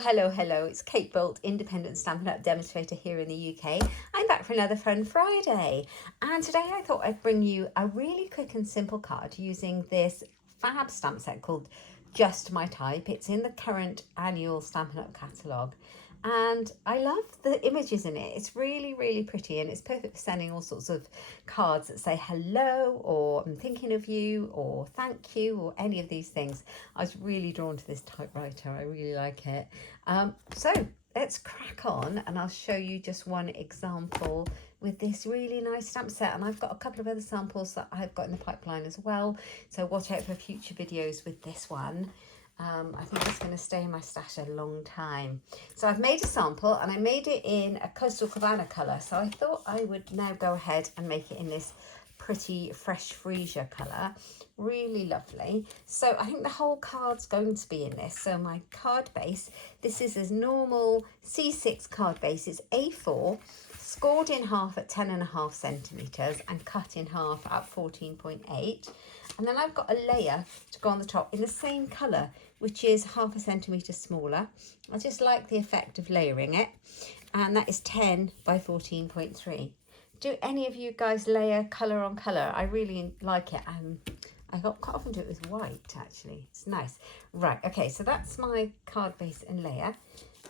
Hello. It's Kate Bolt, independent Stampin' Up demonstrator here in the UK. I'm back for another Fun Friday. And today I thought I'd bring you a really quick and simple card using this fab stamp set called Just My Type. It's in the current annual Stampin' Up catalogue. And I love the images in it. It's really pretty, and it's perfect for sending all sorts of cards that say hello or I'm thinking of you or thank you or any of these things. I was really drawn to this typewriter. I really like it. So let's crack on, and I'll show you just one example with this really nice stamp set. And I've got a couple of other samples that I've got in the pipeline as well. So watch out for future videos with this one. I think it's going to stay in my stash a long time. So I've made a sample, and I made it in a Coastal Cabana colour. So I thought I would now go ahead and make it in this pretty Fresh Fresia colour. Really lovely. So I think the whole card's going to be in this. So my card base, this is a normal C6 card base. It's A4, scored in half at 10.5 centimetres and cut in half at 14.8. And then I've got a layer to go on the top in the same colour, which is half a centimetre smaller. I just like the effect of layering it. And that is 10 by 14.3. Do any of you guys layer colour on colour? I really like it. I got quite often do it with white, actually. It's nice. Right, okay, so that's my card base and layer.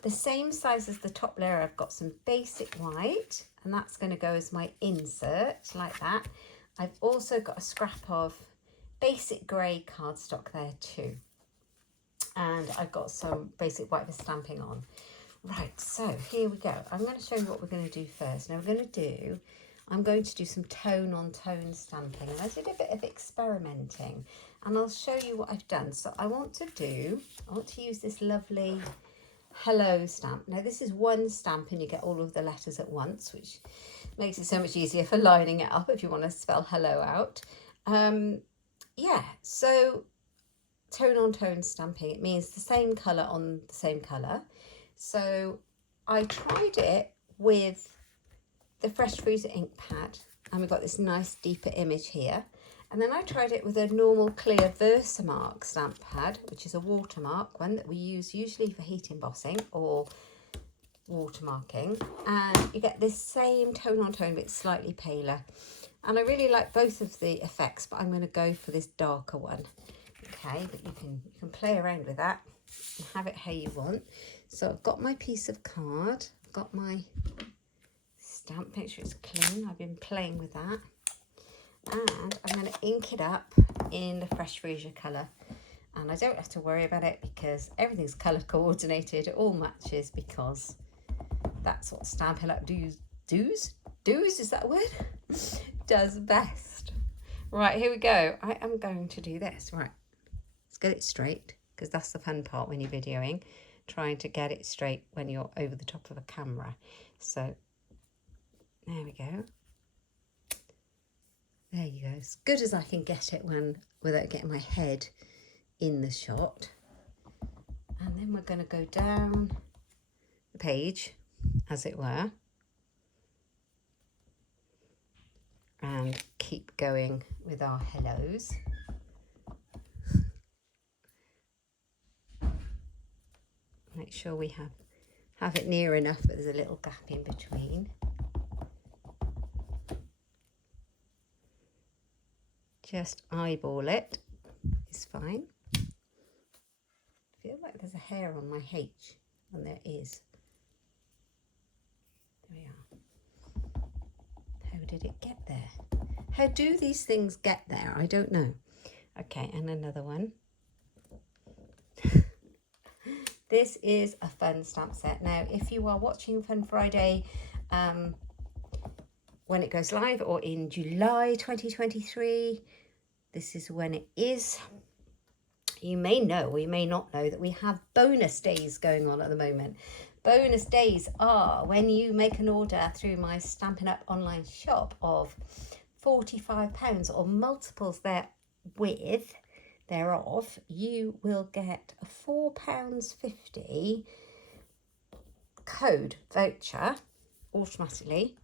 The same size as the top layer, I've got some basic white, and that's going to go as my insert, like that. I've also got a scrap of basic grey cardstock there too. And I've got some basic white for stamping on. Right, so here we go. I'm going to show you what we're going to do first. Now I'm going to do some tone on tone stamping. And I did a bit of experimenting, and I'll show you what I've done. So I want to use this lovely hello stamp. Now this is one stamp and you get all of the letters at once, which makes it so much easier for lining it up if you want to spell hello out. Yeah, so tone on tone stamping, it means the same colour on the same colour. So I tried it with the Fresh Fresia ink pad, and we've got this nice deeper image here. And then I tried it with a normal clear Versamark stamp pad, which is a watermark one that we use usually for heat embossing or watermarking. And you get this same tone on tone, but it's slightly paler. And I really like both of the effects, but I'm going to go for this darker one. Okay, but you can play around with that and have it how you want. So I've got my piece of card, I've got my stamp, make sure it's clean. I've been playing with that. And I'm going to ink it up in the Fresh Fresia colour. And I don't have to worry about it because everything's colour coordinated. It all matches because that's what Stampin' Up does, is that a word? Does best. Right, here we go. I am going to do this. Right, let's get it straight, because that's the fun part when you're videoing, trying to get it straight when you're over the top of a camera. So there we go. There you go. As good as I can get it without getting my head in the shot. And then we're going to go down the page, as it were, and keep going with our hellos. Make sure we have it near enough, but there's a little gap in between. Just eyeball it, it's fine. I feel like there's a hair on my H, and there is. There we are. How did it get there? How do these things get there? I don't know. Okay, and another one. This is a fun stamp set. Now, if you are watching Fun Friday when it goes live, or in July 2023, this is when it is. You may know, or you may not know, that we have bonus days going on at the moment. Bonus days are when you make an order through my Stampin' Up online shop of £45 or multiples thereof, you will get a £4.50 code voucher automatically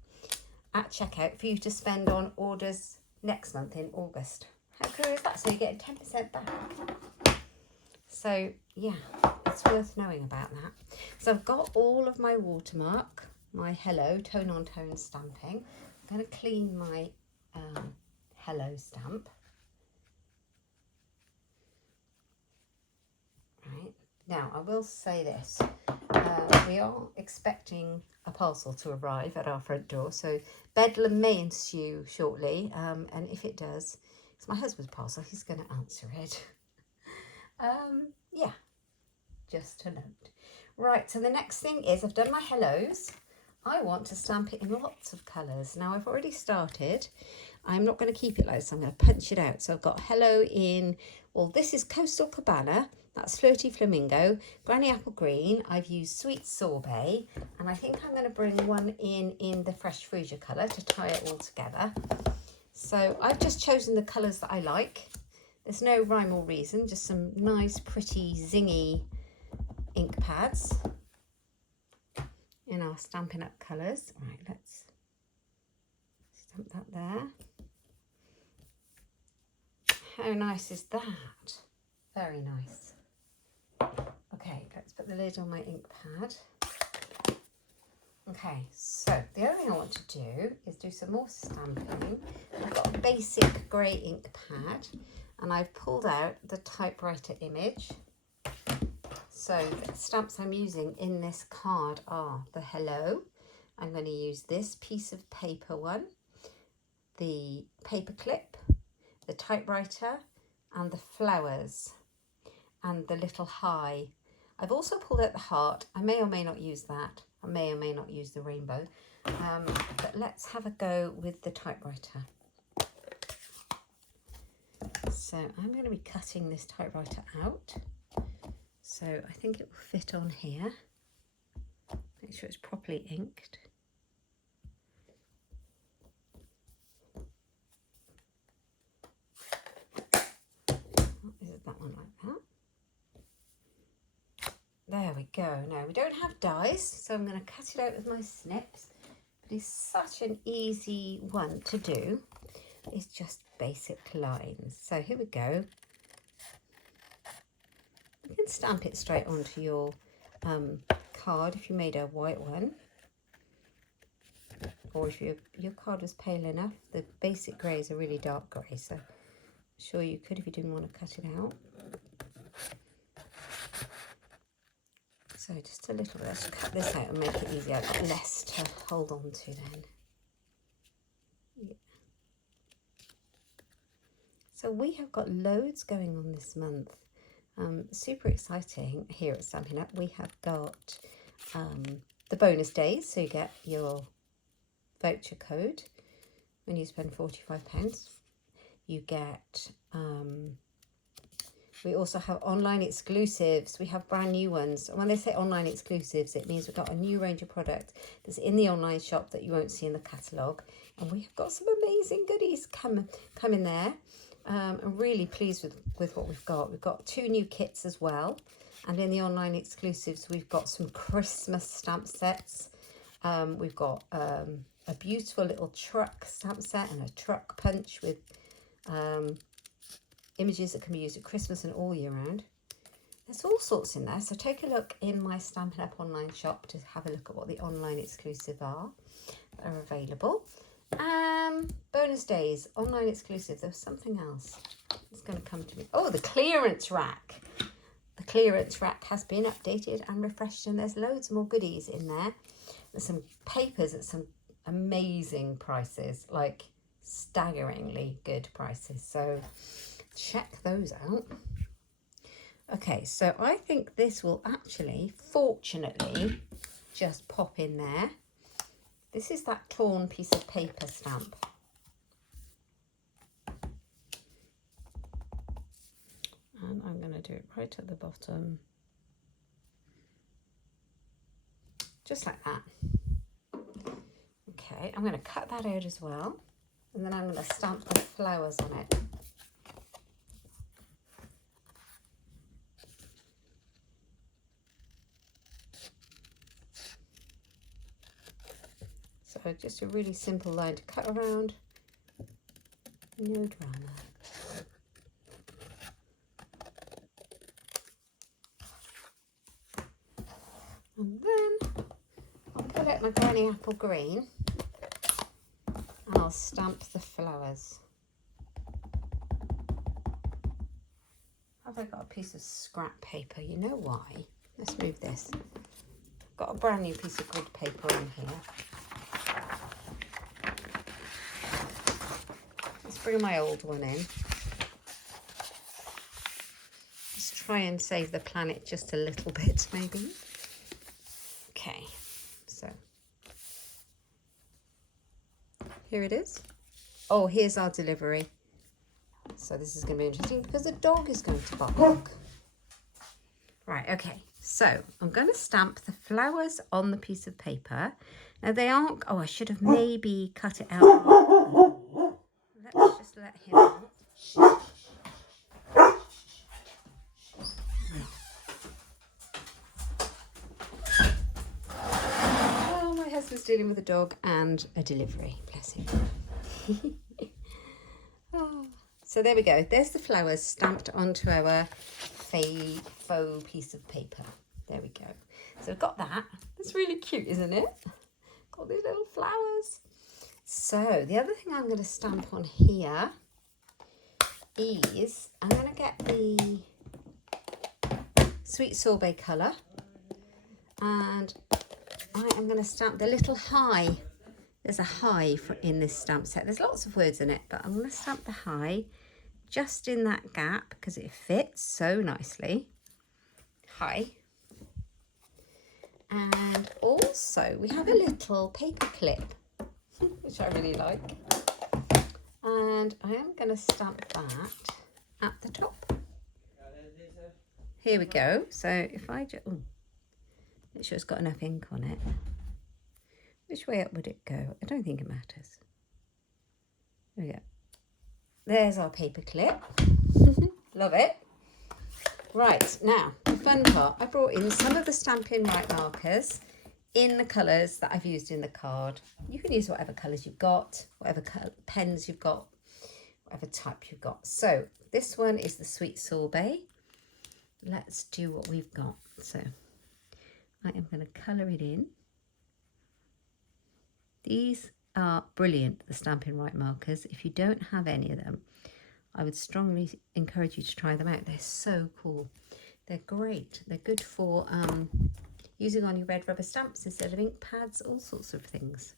at checkout for you to spend on orders next month in August. How cool is that? So you get 10% back. So yeah, It's worth knowing about that. So I've got all of my watermark, my hello tone on tone stamping. I'm going to clean my hello stamp. Right, now I will say this, we are expecting a parcel to arrive at our front door, so bedlam may ensue shortly, and if it does, it's my husband's parcel, he's going to answer it. Yeah, just a note. Right, so the next thing is I've done my hellos. I want to stamp it in lots of colours. Now I've already started. I'm not going to keep it like this, I'm going to punch it out. So I've got hello in, well, this is Coastal Cabana, that's Flirty Flamingo, Granny Apple Green, I've used Sweet Sorbet, and I think I'm going to bring one in the Fresh Fresia colour to tie it all together. So I've just chosen the colours that I like. There's no rhyme or reason, just some nice, pretty, zingy ink pads in our Stampin' Up colours. Right, let's stamp that there. How nice is that? Very nice. Okay, let's put the lid on my ink pad. Okay, so the other thing I want to do is do some more stamping. I've got a basic grey ink pad and I've pulled out the typewriter image. So the stamps I'm using in this card are the hello. I'm going to use this piece of paper one, the paper clip, the typewriter, and the flowers, and the little hi. I've also pulled out the heart. I may or may not use that. I may or may not use the rainbow. But let's have a go with the typewriter. So I'm going to be cutting this typewriter out. So I think it will fit on here. Make sure it's properly inked. Is it that one like that? There we go. Now we don't have dies, so I'm going to cut it out with my snips. But it's such an easy one to do. It's just basic lines. So here we go. You can stamp it straight onto your card if you made a white one. Or if your card was pale enough. The basic grey is a really dark grey, so I'm sure you could if you didn't want to cut it out. So just a little bit. Let's cut this out and make it easier. I've got less to hold on to then. Yeah. So we have got loads going on this month. Super exciting here at Stampin' Up. We have got the bonus days, so you get your voucher code when you spend £45. You get, we also have online exclusives. We have brand new ones. When they say online exclusives, it means we've got a new range of product that's in the online shop that you won't see in the catalogue. And we have got some amazing goodies coming there. I'm really pleased with what we've got. We've got 2 new kits as well. And in the online exclusives, we've got some Christmas stamp sets. We've got a beautiful little truck stamp set and a truck punch with images that can be used at Christmas and all year round. There's all sorts in there. So take a look in my Stampin' Up online shop to have a look at what the online exclusives are that are available. Bonus days, online exclusive. There was something else. It's going to come to me. Oh, the clearance rack. The clearance rack has been updated and refreshed, and there's loads more goodies in there. There's some papers at some amazing prices, like staggeringly good prices. So check those out. Okay, so I think this will actually, fortunately, just pop in there. This is that torn piece of paper stamp. And I'm going to do it right at the bottom. Just like that. Okay, I'm going to cut that out as well. And then I'm going to stamp the flowers on it. So just a really simple line to cut around. No drama. get my Granny Apple Green. I'll stamp the flowers. Have I got a piece of scrap paper? You know why? Let's move this. I've got a brand new piece of grid paper on here. Let's bring my old one in. Let's try and save the planet just a little bit, maybe. Okay, so here it is. Oh, here's our delivery. So this is going to be interesting because the dog is going to bark. Right, okay. So I'm going to stamp the flowers on the piece of paper. Now they aren't... Oh, I should have maybe cut it out. Let's just let him out. Oh, my husband's dealing with a dog and a delivery. Bless him. Oh. So there we go. There's the flowers stamped onto our faux piece of paper. There we go. So we've got that. That's really cute, isn't it? Got these little flowers. So the other thing I'm going to stamp on here is I'm going to get the Sweet Sorbet colour, and I am going to stamp the little high. There's a high in this stamp set. There's lots of words in it, but I'm going to stamp the high just in that gap because it fits so nicely. High. And also we have a little paper clip, which I really like. And I am going to stamp that at the top. Here we go. So if I just... make sure it's got enough ink on it. Which way up would it go? I don't think it matters. There we go. There's our paper clip. Love it. Right, now, the fun part. I brought in some of the Stampin' Right markers in the colours that I've used in the card. You can use whatever colours you've got, whatever pens you've got, whatever type you've got. So, this one is the Sweet Sorbet. Let's do what we've got. So, I am going to colour it in. These are brilliant, the Stampin' Right markers. If you don't have any of them, I would strongly encourage you to try them out. They're so cool. They're great. They're good for using on your red rubber stamps instead of ink pads, all sorts of things.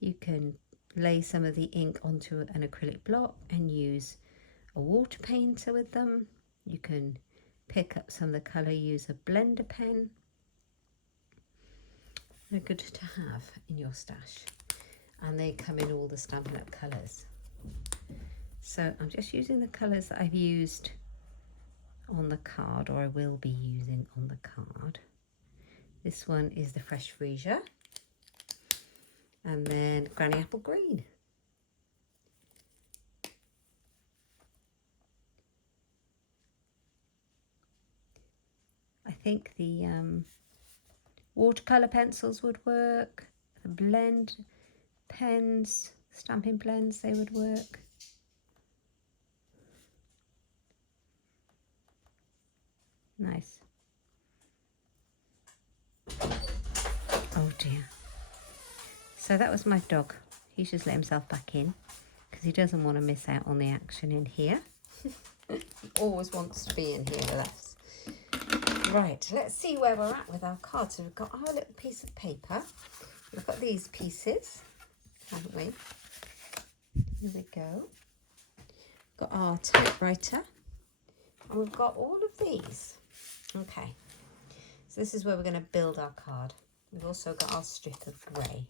You can lay some of the ink onto an acrylic block and use a water painter with them. You can pick up some of the colour, use a blender pen. They're good to have in your stash, and they come in all the Stampin' Up colours. So I'm just using the colours that I've used on the card, or I will be using on the card. This one is the Fresh Fresia, and then Granny Apple Green. I think the watercolour pencils would work, the blend pens, stamping blends, they would work. Nice. Oh dear. So that was my dog. He's just let himself back in because he doesn't want to miss out on the action in here. He always wants to be in here with us. Right, let's see where we're at with our card. So we've got our little piece of paper. We've got these pieces, haven't we? Here we go. Got our typewriter. And we've got all of these. Okay, so this is where we're going to build our card. We've also got our strip of grey.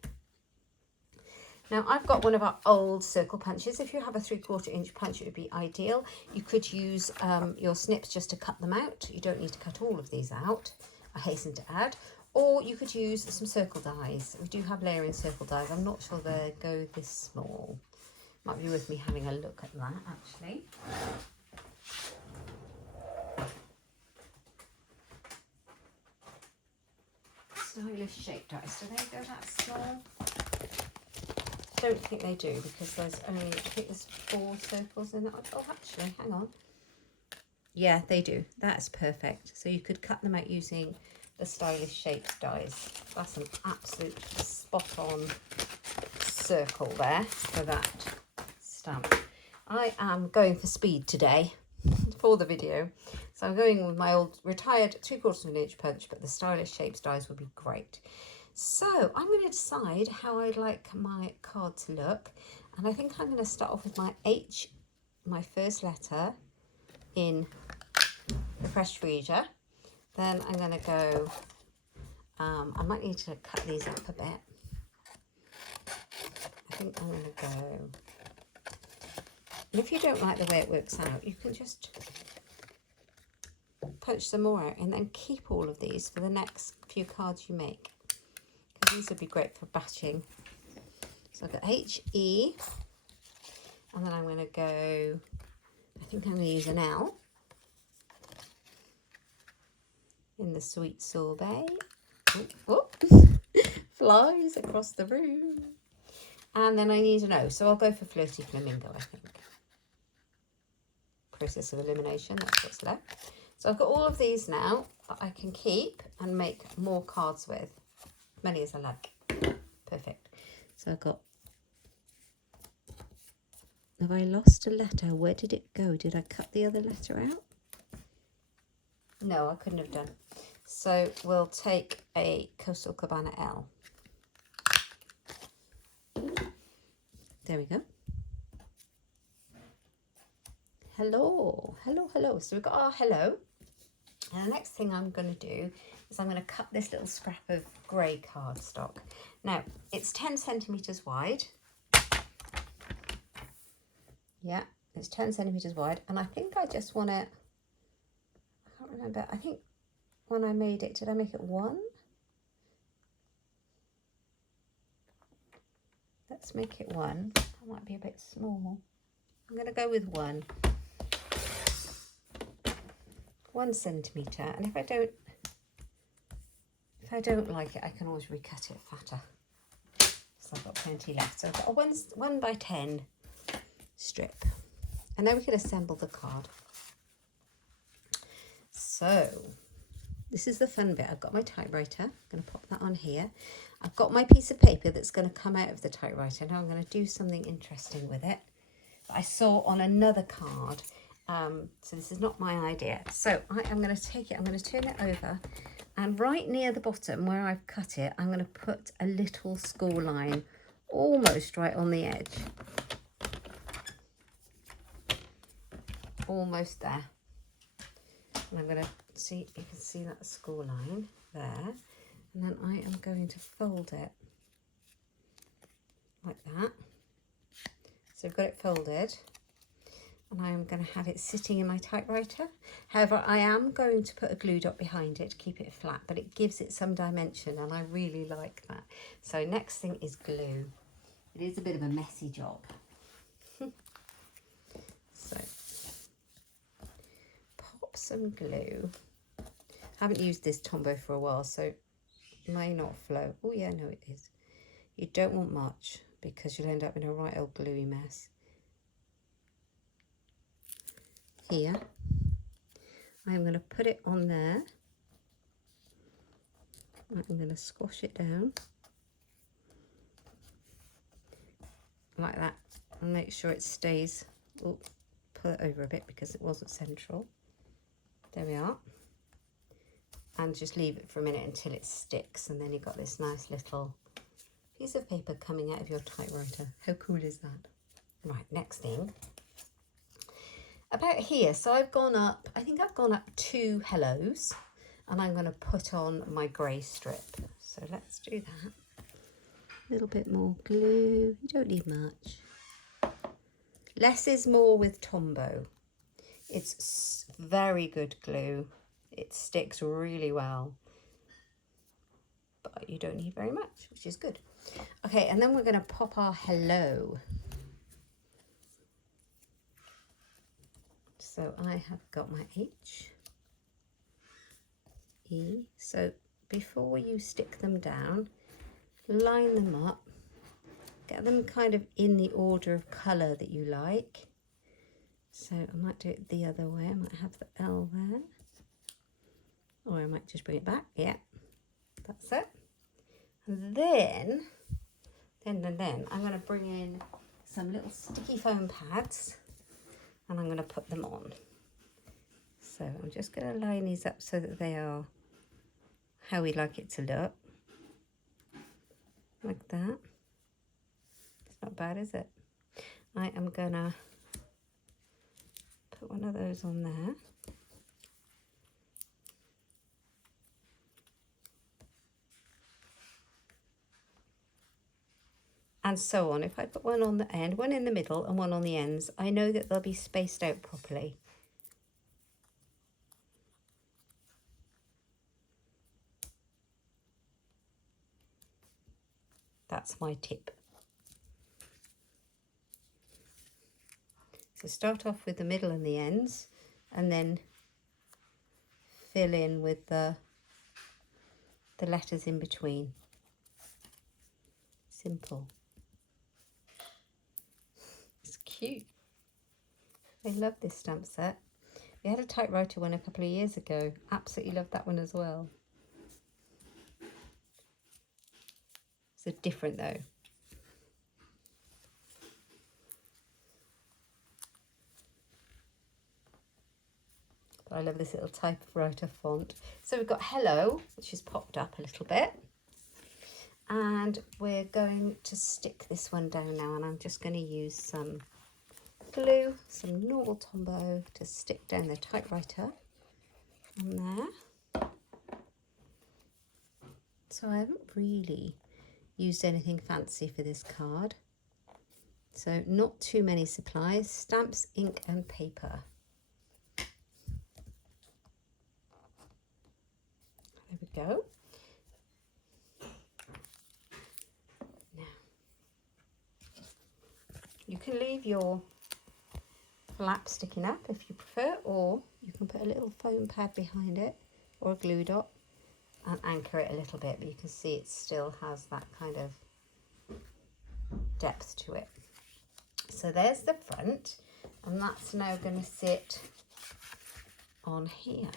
Now I've got one of our old circle punches. If you have a 3/4 inch punch, it would be ideal. You could use your snips just to cut them out. You don't need to cut all of these out, I hasten to add. Or you could use some circle dies. We do have layering circle dies. I'm not sure they go this small. Might be worth me having a look at that actually. Stylish shape dies. Do they go that small? Don't think they do because there's only, I think there's 4 circles in that one. Oh, actually, hang on. Yeah, they do. That's perfect. So you could cut them out using the Stylish Shapes dies. That's an absolute spot on circle there for that stamp. I am going for speed today for the video, so I'm going with my old retired 3/4 of an inch punch, but the Stylish Shapes dies would be great. So I'm going to decide how I'd like my card to look, and I think I'm going to start off with my H, my first letter in the Fresh Fresia. Then I'm going to go, I might need to cut these up a bit. I think I'm going to go, and if you don't like the way it works out, you can just punch some more out and then keep all of these for the next few cards you make. These would be great for batching. So I've got H-E, and then I'm going to go, I think I'm going to use an L in the Sweet Sorbet. Oh, oh. Flies across the room. And then I need an O, so I'll go for Flirty Flamingo, I think. Process of elimination, that's what's left. So I've got all of these now that I can keep and make more cards with. Many as I like. Perfect. So I've got, have I lost a letter? Where did it go? Did I cut the other letter out? No, I couldn't have done. So we'll take a Coastal Cabana L. There we go. Hello, hello, hello. So we've got our hello. And the next thing I'm going to do is I'm going to cut this little scrap of grey cardstock. Now, it's 10 centimetres wide. Yeah, it's 10 centimetres wide. And I think I just want it, I can't remember, I think when I made it, did I make it 1? Let's make it 1. That might be a bit small. I'm going to go with 1. 1 centimetre, and if I don't like it, I can always recut it fatter. So I've got plenty left. So I've got a 1 by 10 strip, and then we can assemble the card. So this is the fun bit. I've got my typewriter. I'm going to pop that on here. I've got my piece of paper that's going to come out of the typewriter. Now I'm going to do something interesting with it that I saw on another card. So this is not my idea. So I am going to take it, I'm going to turn it over, and right near the bottom where I've cut it, I'm going to put a little score line almost right on the edge. Almost there. And I'm going to see, you can see that score line there. And then I am going to fold it like that. So I've got it folded. And I am going to have it sitting in my typewriter. However, I am going to put a glue dot behind it to keep it flat, but it gives it some dimension, and I really like that. So next thing is glue. It is a bit of a messy job. So pop some glue. I haven't used this Tombow for a while, so it may not flow. Oh yeah, no it is. You don't want much because you'll end up in a right old gluey mess. Here, I'm going to put it on there. I'm going to squash it down like that and make sure it stays. Oh, pull it over a bit because it wasn't central. There we are. And just leave it for a minute until it sticks, and then you've got this nice little piece of paper coming out of your typewriter. How cool is that? Right, next thing. About here, so I've gone up, I think I've gone up 2 hellos, and I'm going to put on my grey strip. So let's do that. A little bit more glue. You don't need much. Less is more with Tombow. It's very good glue. It sticks really well. But you don't need very much, which is good. Okay, and then we're going to pop our hello. So I have got my H, E. So before you stick them down, line them up, get them kind of in the order of colour that you like. So I might do it the other way. I might have the L there, Or I might just bring it back. Yeah, that's it. And then I'm going to bring in some little sticky foam pads and I'm going to put them on. So I'm just going to line these up so that they are how we like it to look. Like that. It's not bad, is it? I am going to put one of those on there. And so on. If I put one on the end, one in the middle and one on the ends, I know that they'll be spaced out properly. That's my tip. So start off with the middle and the ends and then fill in with the letters in between. Simple. It's cute. I love this stamp set. We had a typewriter one a couple of years ago. Absolutely loved that one as well. It's different though. But I love this little typewriter font. So we've got hello, which has popped up a little bit. And we're going to stick this one down now, and I'm just going to use some glue, some normal Tombow to stick down the typewriter on there. So I haven't really used anything fancy for this card. So not too many supplies, stamps, ink and paper. There we go. You can leave your flap sticking up if you prefer, or you can put a little foam pad behind it or a glue dot and anchor it a little bit, but you can see it still has that kind of depth to it. So there's the front, and that's now going to sit on here.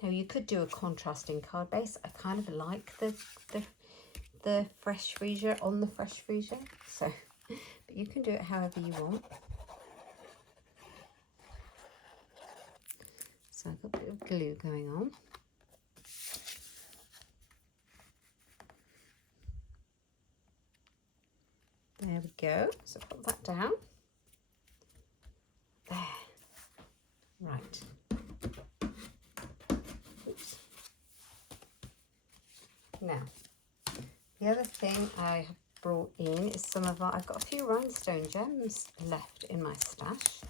Now you could do a contrasting card base. I kind of like the Fresh Fresia on the Fresh Fresia, so but you can do it however you want. So I've got a bit of glue going on. There we go. So put that down. There. Right. Oops. Now, the other thing I have brought in is some of I've got a few rhinestone gems left in my stash.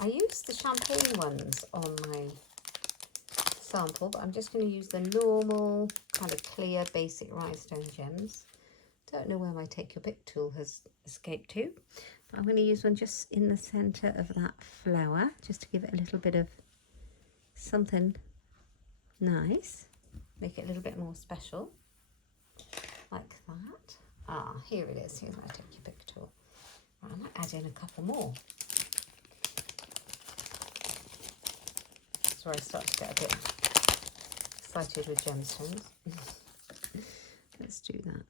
I used the champagne ones on my sample, but I'm just going to use the normal kind of clear basic rhinestone gems. Don't know where my take your pick tool has escaped to, but I'm going to use one just in the center of that flower just to give it a little bit of something nice, make it a little bit more special, like that. Ah, here it is. Here's my take your pick tool. Right, I might add in a couple more. That's where I start to get a bit excited with gemstones. Let's do that.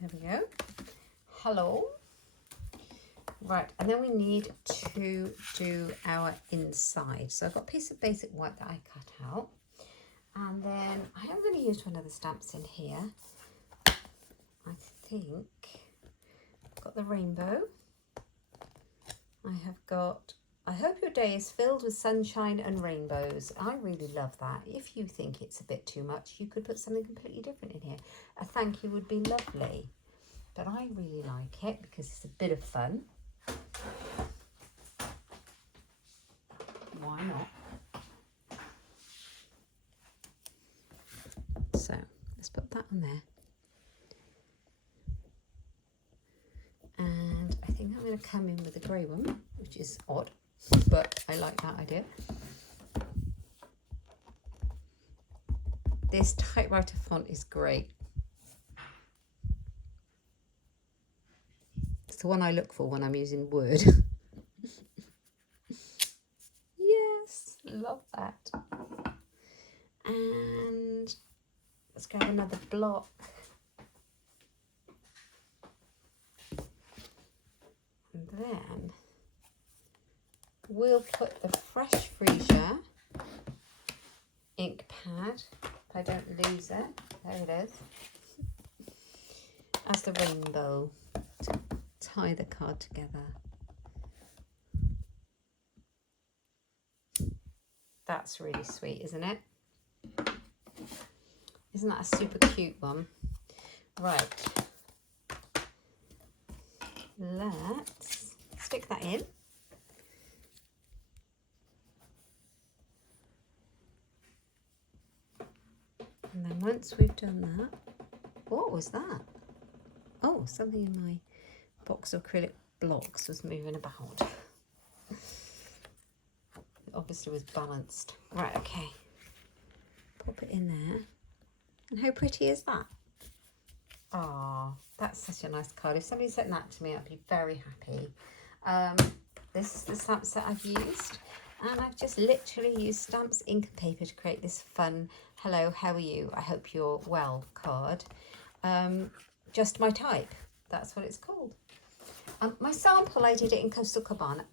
There we go. Hello. Right, and then we need to do our inside. So I've got a piece of basic white that I cut out. And then I am going to use one of the stamps in here. I think I've got the rainbow. I have got, I hope your day is filled with sunshine and rainbows. I really love that. If you think it's a bit too much, you could put something completely different in here. A thank you would be lovely. But I really like it because it's a bit of fun. Why not? So let's put that on there. And I think I'm going to come in with a grey one, which is odd, but I like that idea. This typewriter font is great. the one I look for when I'm using wood. Yes, love that. And let's grab another block. And then we'll put the Fresh Fresia ink pad, if I don't lose it, there it is, as the rainbow to tie the card together. That's really sweet, isn't it? Isn't that a super cute one? Right, let's stick that in. And then once we've done that, what was that? Oh, something in my box of acrylic blocks was moving about. It obviously was balanced. Right, okay. Pop it in there. And how pretty is that? Oh, that's such a nice card. If somebody sent that to me, I'd be very happy. This is the stamp set I've used. And I've just literally used stamps, ink and paper to create this fun, hello, how are you? I hope you're well card. Just my type. That's what it's called. My sample, I did it in Coastal Cabana.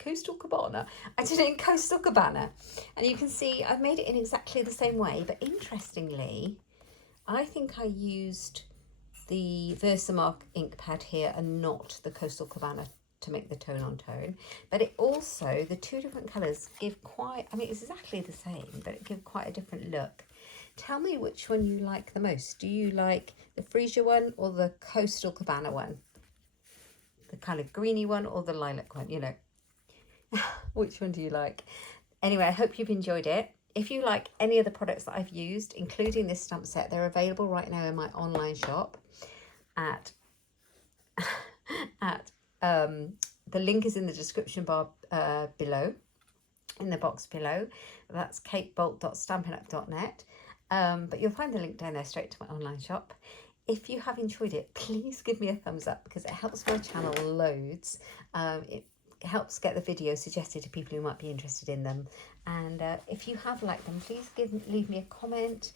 Coastal Cabana. I did it in Coastal Cabana. And you can see I've made it in exactly the same way. But interestingly, I think I used the Versamark ink pad here and not the Coastal Cabana to make the tone on tone. But it also, the two different colours give quite, I mean, it's exactly the same, but it gives quite a different look. Tell me which one you like the most. Do you like the Fresia one or the Coastal Cabana one? The kind of greeny one or the lilac one, you know. Which one do you like? Anyway, I hope you've enjoyed it. If you like any of the products that I've used, including this stamp set, they're available right now in my online shop at the link is in the description bar below, in the box below. That's katebolt.stampinup.net. But you'll find the link down there straight to my online shop. If you have enjoyed it, please give me a thumbs up because it helps my channel loads. It helps get the videos suggested to people who might be interested in them. And if you have liked them, please leave me a comment.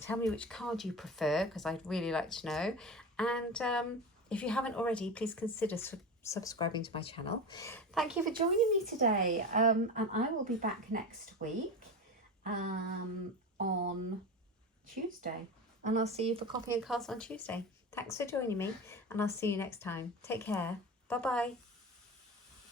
Tell me which card you prefer because I'd really like to know. And if you haven't already, please consider subscribing to my channel. Thank you for joining me today. And I will be back next week on Tuesday. And I'll see you for Coffee and Cards on Tuesday. Thanks for joining me, and I'll see you next time. Take care. Bye-bye.